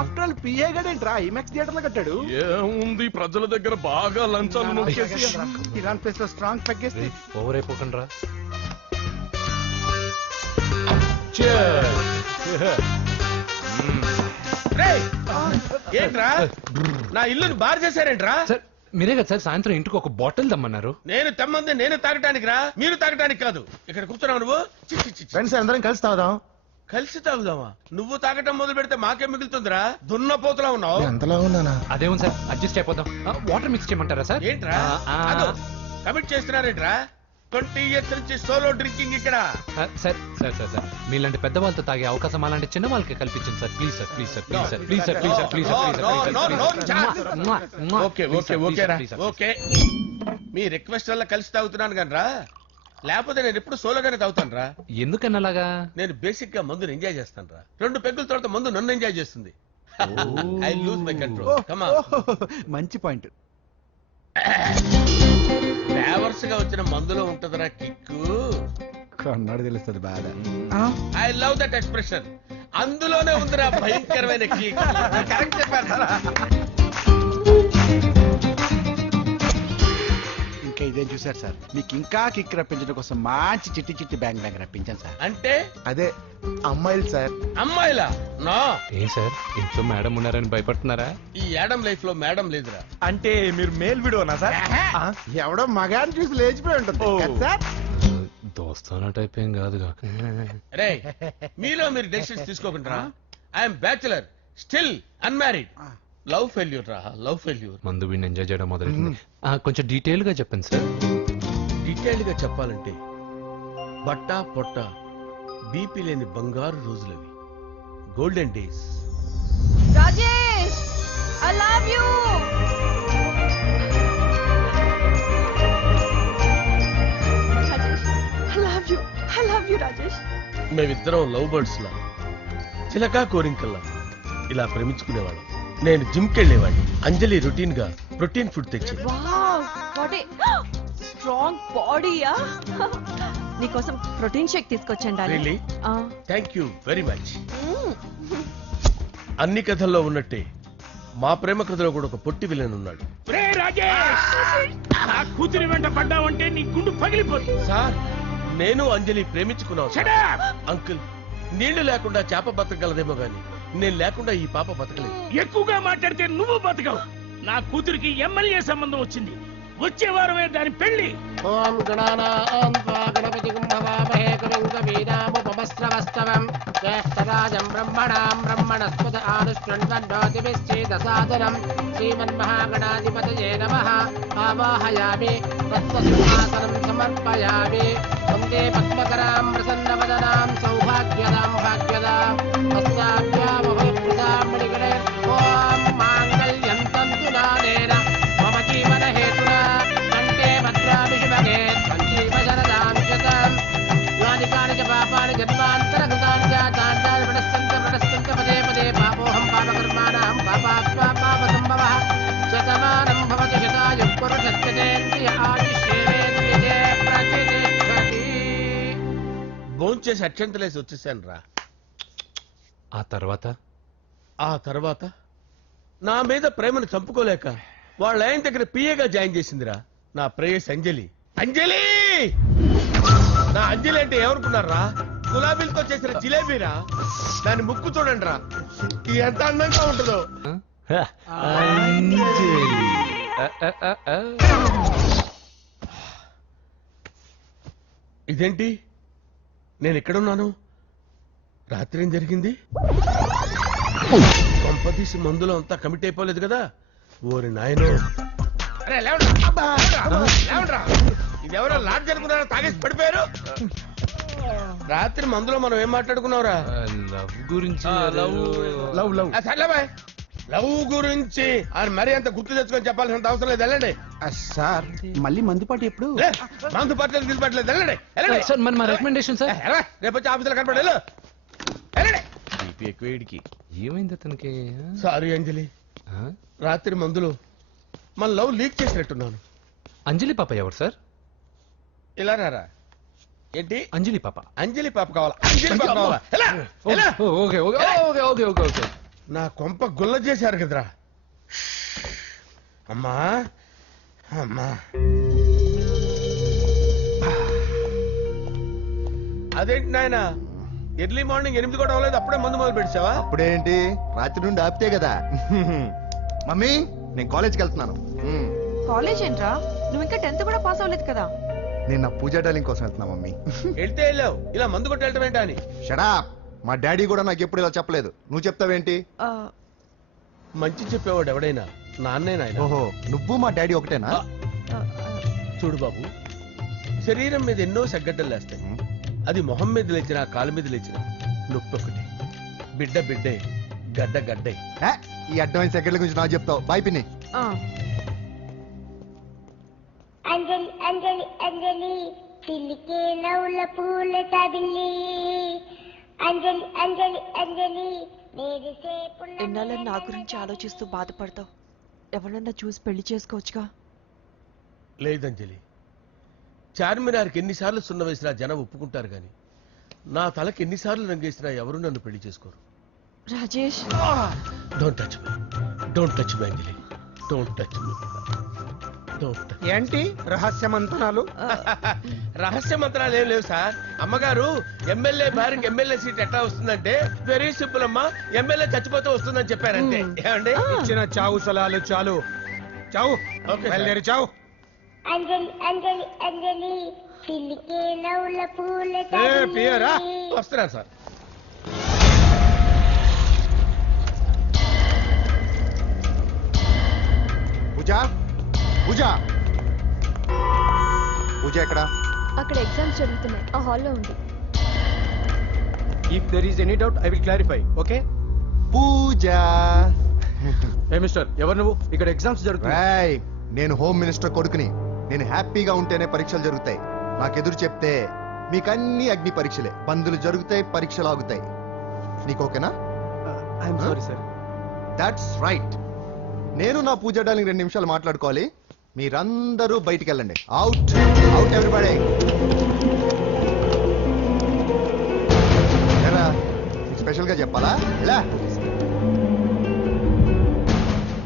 After all PA గడేంట్రా IMAX theatre లో కట్టాడు. ఏముంది ప్రజల దగ్గర బాగా లంచాలు నొక్కేసి ఇరాన్ ప్లేస్ లో స్ట్రాంగ్ పెగ్గేసి ఓవర్ అయిపోకండి రా. ఏంట్రా నా ఇల్లుని బార్ చేశారేంట్రా? సార్ మీరే కదా సార్ సాయంత్రం ఇంటికి ఒక బాటిల్ దమ్మన్నారు. నేను తెమ్మంది నేను తాగటానికి రా, మీరు తాగటానికి కాదు. ఇక్కడ కూర్చున్నావు నువ్వు. ఫ్రెండ్స్ అందరం కలిసి తాగుదాం. కలిసి తాగుదామా? నువ్వు తాగటం మొదలు పెడితే మాకేం మిగులుతుందిరా? దున్నపోతులా ఉన్నావు. ఎంతలా ఉన్నానా? అదేమో సార్ అడ్జస్ట్ అయిపోదాం. వాటర్ మిక్స్ చేయమంటారా సార్? ఏంట్రా కమిట్ చేస్తున్నారేంట్రా? 20 years నుంచి సోలో డ్రింకింగ్ ఇక్కడ. సార్ సార్ సార్ సార్ మీలాంటి పెద్ద వాళ్ళతో తాగే అవకాశం అలాంటి చిన్న వాళ్ళకి కల్పించండి sir. Please sir please sir please sir please sir please sir please sir okay okay okay రా ఓకే. మీ రిక్వెస్ట్ వల్ల కలిసి తాగుతున్నాను కానీ రా, లేకపోతే నేను ఎప్పుడు సోలోగానే తాగుతాను రా. ఎందుకన్నా అలాగా? నేను బేసిక్ గా మందుని ఎంజాయ్ చేస్తాను రా. 2 పెగ్గుల తర్వాత మందు నన్ను ఎంజాయ్ చేస్తుంది. I lose my control. Come on. మంచి పాయింట్. ఫ్లేవర్స్ గా వచ్చిన మందులో ఉంటదిరా కిక్కు. కన్నాడు తెలుస్తుంది బాగా. I love that expression. అందులోనే ఉందిరా భయంకరమైన కిక్. కరెక్ట్ చెప్పారా? ఇంకా ఇదేం చూసారు సార్, మీకు ఇంకా కిక్ రప్పించడం కోసం మంచి చిట్టి చిట్టి బ్యాంగ్ బ్యాంగ్ రప్పించాను సార్. అంటే అదే అమ్మాయిలు సార్. అమ్మాయిలా? నా ఏ సార్ ఇంట్లో మేడం ఉన్నారని భయపడుతున్నారా? ఈ యాడమ్ లైఫ్ లో మేడం లేదురా. అంటే మీరు మేల్ వీడియోనా సార్? ఎవడో మగాన్ని చూసి లేచిపోయి ఉంటుంది కదా సార్. దోస్తానా టైప్ ఏం కాదుగా. రే మీలో మీరు డెసిషన్స్ తీసుకోకుండా. I'm bachelor, still unmarried. Love failure రా, లవ్ ఫెయిల్యూర్. మందు వీడిని ఎంజాయ్ చేయడం మొదలైంది. కొంచెం డీటెయిల్ గా చెప్పండి సార్. డీటెయిల్డ్ గా చెప్పాలంటే బట్టా పొట్ట బీపీ లేని బంగారు రోజులవి, golden days. Rajesh, I love you. I love you, Rajesh. మేమిద్దరం లవ్ బర్డ్స్ లా, చిలకా కోరింకల్లా ఇలా ప్రేమించుకునేవాళ్ళం. నేను జిమ్ కెళ్ళేవాడిని. అంజలి రొటీన్ గా ప్రోటీన్ ఫుడ్ తెచ్చి. Wow, what a strong body, yeah. నీకోసం ప్రోటీన్ షేక్ తీసుకొచ్చండి. Really? Thank you very much. అన్ని కథల్లో ఉన్నట్టే మా ప్రేమ కథలో కూడా ఒక పొట్టి విలన్ ఉన్నాడు. కూతురి వెంట పడ్డావంటే నీ గుండు పగిలిపోతుంది. సార్ నేను అంజలి ప్రేమించుకున్నాను. అంకుల్ నీళ్లు లేకుండా చేప బతకగలదేమో గాని నేను లేకుండా ఈ పాప బతకలేదు. ఎక్కువగా మాట్లాడితే నువ్వు బతకవు. నా కూతురికి ఎమ్మెల్యే సంబంధం వచ్చింది. వచ్చే వారమే దాని పెళ్లి. ఓం గణానాం గణపతి కుంభవామహే కవిం కవీనాముపమస్రవస్తవం జ్యేష్ఠరాజం బ్రహ్మణాం బ్రహ్మణస్పద ఆనుష్ఠ్వన్నోతిభిశ్చేదసాదనం శ్రీమన్మహాగణాధిపతయే నమః. ఆవాహయామి తత్వసింహాసనం సమర్పయామి. వందే పద్మకరాం ప్రసన్నవదనాం సౌభాగ్యదాం భాగ్యదాం తస్యాభ్యామభయప్రదాం మణిగణే. ఓం మాంగళ్యం తంతు నానేన మమ జీవన హేతునా కంటే భద్రామి శుభగే సంజీవ శరదాం శతం. యాని కాని చ పాపాని జన్మాంతరకృతాని జాతాని ప్రణశ్యంత పదే పదే పాపోహం పాపకర్మాణాం పాపాత్మా పాపసంభవః. శతమానం భవతి శతాయుః పురుషస్యేంద్రియ ఆయుష్యేంద్రియే ప్రతిష్టతి. భోంచేసి అక్షంతలేసి వచ్చేసాను రా. ఆ తర్వాత నా మీద ప్రేమను చంపుకోలేక వాళ్ళ ఆయన దగ్గర పిఏగా జాయిన్ చేసిందిరా నా ప్రేయస్ అంజలి. అంజలి నా అంజలి అంటే ఎవరుకున్నారా? గులాబీలతో చేసిన జిలేబీరా. దాని ముక్కు చూడండి రా ఎంత అందంగా ఉంటుందో. ఇదేంటి నేను ఎక్కడున్నాను? రాత్రి ఏం జరిగింది? కొంపదీసి మందులో అంతా కమిట్ అయిపోలేదు కదా? ఓరి నాయనో. ఇదెవరో లాడ్ జరుగుతున్నారో తాగేసి పడిపోయారు. రాత్రి మందులో మనం ఏం మాట్లాడుకున్నావురా? లవ్ గురించి. లవ్ గురించి అని మరీ అంత గుర్తు తెచ్చుకొని చెప్పాల్సినంత అవసరం లేదు. వెళ్ళండి సార్. మళ్ళీ మందుపాటి ఎప్పుడు? మందు పట్టలేదు గిల్పట్లేదు. వెళ్ళండి సార్ మన రికమెండేషన్ సార్. రేపు వచ్చి ఆఫీసులో కనపడే. ఏమైంది అతనికి? సారీ అంజలి, రాత్రి మందులో మన లవ్ లీక్ చేసినట్టున్నాను. అంజలి పాప ఎవరు సార్? ఇలా రారా. ఏంటి అంజలి పాప? అంజలి పాప కావాలా? అంజలి పాప కావాలా? Okay okay okay okay okay okay. నా కొంప గుల్ల చేశారు కదరా. అమ్మా అమ్మా, అదేంటి నాయన ఎర్లీ మార్నింగ్ 8 కూడా అవ్వలేదు, అప్పుడే మందు మొదలు పెట్టావా? అప్పుడేంటి, రాత్రి నుండి ఆపితే కదా. మమ్మీ నేను కాలేజ్కి వెళ్తున్నాను. కాలేజ్ ఏంట్రా, నువ్వు ఇంకా 10th కూడా పాస్ అవ్వలేదు కదా. నేను నా పూజా డాలింగ్ కోసం వెళ్తున్నా మమ్మీ. వెళ్తే వెళ్ళావు, ఇలా మందు కొట్టి వెళ్ళటం ఏంటా అని. షడా, మా డాడీ కూడా నాకు ఎప్పుడు ఇలా చెప్పలేదు. నువ్వు చెప్తావేంటి? ఆ, మంచి చెప్పేవాడు ఎవడైనా నాన్నే నాయన. ఓహో, నువ్వు మా డాడీ ఒకటేనా? ఆ, చూడు బాబు, శరీరం మీద ఎన్నో సగ్గడ్డలు లేస్తాయి. అది మొహం మీద లేచినా కాలు మీద లేచినా నొప్పి ఒకటి. బిడ్డ బిడ్డే, గడ్డ గడ్డే. ఏ, ఈ అడ్వాన్స్ సెకండ్ల గురించి నాకు చెప్తావు. బాయ్ పిన్ని. ఆ. అంజలి అంజలి అంజలి చిలికే నవ్వుల పూల తబిల్లి అంజలి అంజలి అంజలి నేరిసే ఎన్నాళ్ళని నా గురించి ఆలోచిస్తూ బాధపడతావు. ఎవరన్నా చూసి పెళ్లి చేసుకోవచ్చుగా. లేదంజలి, చార్మినార్కి ఎన్నిసార్లు సున్న వేసినా జనం ఒప్పుకుంటారు గాని నా తలకి ఎన్నిసార్లు రంగేసినా ఎవరు నన్ను పెళ్లి చేసుకోరు. Rajesh, don't touch me, don't touch me Anjali, don't touch me, don't touch. ఏంటి రహస్య మంతనాలు? రహస్య మంత్రాలు ఏం లేవు సార్. అమ్మగారు ఎమ్మెల్యే భార్యకి ఎమ్మెల్యే సీట్ ఎట్లా వస్తుందంటే వెరీ సింపుల్ అమ్మా, ఎమ్మెల్యే చచ్చిపోతే వస్తుందని చెప్పారంటే. ఏమండి? ఇచ్చిన చావు సలాలు చాలు. చావు, ఓకే సార్. బయలుదేరి చావు. అంజలి అంజలి అంజలి చిలికే నవ్వుల పూల పియరా? తబిల్లి వస్తున్నాను సార్. పూజ, పూజ, పూజ ఎక్కడ? అక్కడ ఎగ్జామ్స్ జరుగుతున్నాయి, ఆ హాల్లో ఉంది. If there is any doubt I will clarify. Okay Pooja. ఏ మిస్టర్, ఎవరు నువ్వు? ఇక్కడ ఎగ్జామ్స్ జరుగుతున్నాయి. రాయ్, నేను హోమ్ మినిస్టర్ కొడుకుని. నేను హ్యాపీగా ఉంటేనే పరీక్షలు జరుగుతాయి. నాకెదురు చెప్తే మీకన్నీ అగ్ని పరీక్షలే. బందులు జరుగుతాయి, పరీక్షలు ఆగుతాయి. నీకు ఓకేనా? I'm sorry sir. That's right. నేను నా పూజ డాలింగ్ 2 నిమిషాలు మాట్లాడుకోవాలి. మీరందరూ బయటికి వెళ్ళండి. Out out everybody. ఎలా స్పెషల్ గా చెప్పాలా? ఎలా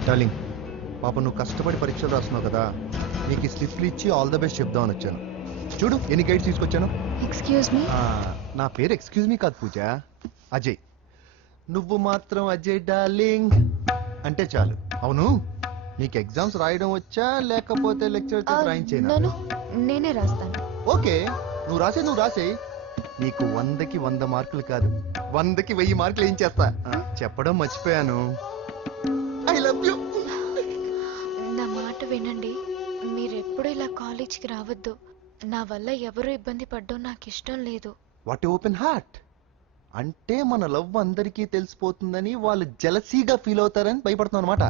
డార్లింగ్, పాప నువ్వు కష్టపడి పరీక్షలు రాస్తున్నావు కదా, నీకు స్లిప్లు ఇచ్చి ఆల్ ద బెస్ట్ చెప్దామని వచ్చాను. చూడు ఎన్ని గైడ్స్ తీసుకొచ్చాను. ఎక్స్క్యూజ్ మీ, నా పేరు ఎక్స్క్యూజ్ మీ కాదు పూజ, అజయ్. నువ్వు మాత్రం అజయ్ డార్లింగ్ అంటే చాలు. అవును, నీకు ఎగ్జామ్స్ రాయడం వచ్చా లేకపోతే లెక్చర్ రాయించేనా? నేనే రాస్తాను. ఓకే, నువ్వు రాసే. నీకు 100కి 100 మార్కులు కాదు, 100కి 1000 మార్కులు ఏం చేస్తా. చెప్పడం మర్చిపోయాను, ఐ లవ్ యూ. నా మాట వినండి, మీరెప్పుడు ఇలా కాలేజ్కి రావద్దు. నా వల్ల ఎవరు ఇబ్బంది పడ్డం నాకు ఇష్టం లేదు. What open heart. అంటే మన లవ్ అందరికీ తెలిసిపోతుందని వాళ్ళు జలసీగా ఫీల్ అవుతారని భయపడుతున్నాం అనమాట.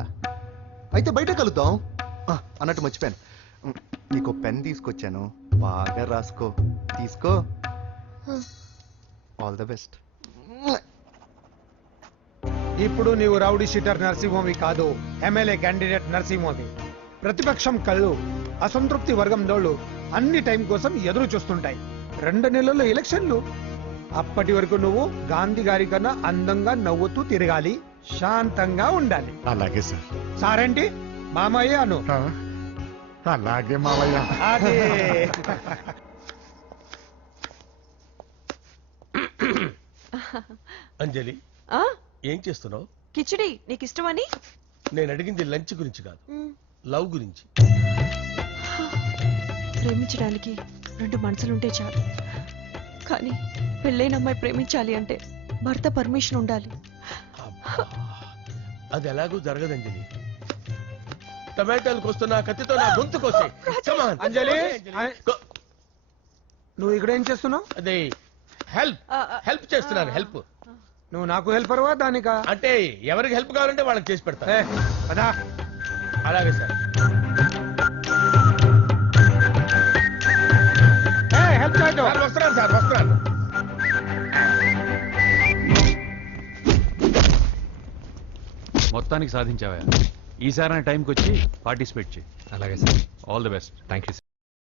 అయితే బయట కలుద్దాం. అన్నట్టు మర్చిపోయాను, నీకు పెన్ తీసుకొచ్చాను, బాగా రాసుకో. తీసుకో. All the best. ఇప్పుడు నీవు రౌడీ షీటర్ నరసింహవి కాదు, ఎమ్మెల్యే క్యాండిడేట్ నరసింహవి. ప్రతిపక్షం కళ్ళు, అసంతృప్తి వర్గం నోళ్ళు అన్ని టైం కోసం ఎదురు చూస్తుంటాయి. 2 నెలల్లో ఎలక్షన్లు. అప్పటి వరకు నువ్వు గాంధీ గారి కన్నా అందంగా నవ్వుతూ తిరగాలి, శాంతంగా ఉండాలి. అలాగే సార్. సారేంటి మామయ్య అను. అలాగే మావయ్య. అదే. అంజలి, ఆ? ఏం చేస్తున్నావు? కిచిడి నీకు ఇష్టమని. నేను అడిగింది లంచ్ గురించి కాదు, లవ్ గురించి. ప్రేమించడానికి 2 మనసులుంటే చాలు, కానీ పెళ్ళైన అమ్మాయి ప్రేమించాలి అంటే భర్త పర్మిషన్ ఉండాలి. అబ్బా, అది ఎలాగూ జరగదంజలి. టమాటాలు కోస్తున్నా కత్తితో నా గొంతు కోసే. అంజలి, నువ్వు ఇక్కడ ఏం చేస్తున్నావు? అదే హెల్ప్ చేస్తున్నాను. హెల్ప్ నువ్వు నాకు హెల్పర్వా దానికా? అంటే ఎవరికి హెల్ప్ కావాలంటే వాళ్ళకి చేసి పెడతా. పదా. అలాగే సార్. హెల్ప్ చేయటం. వస్తున్నాను సార్, వస్తున్నాను. మొత్తానికి సాధించావా? ఈసారి టైంకి వచ్చి పార్టిసిపేట్ చేయి. అలాగే sir. All the best. Thank you.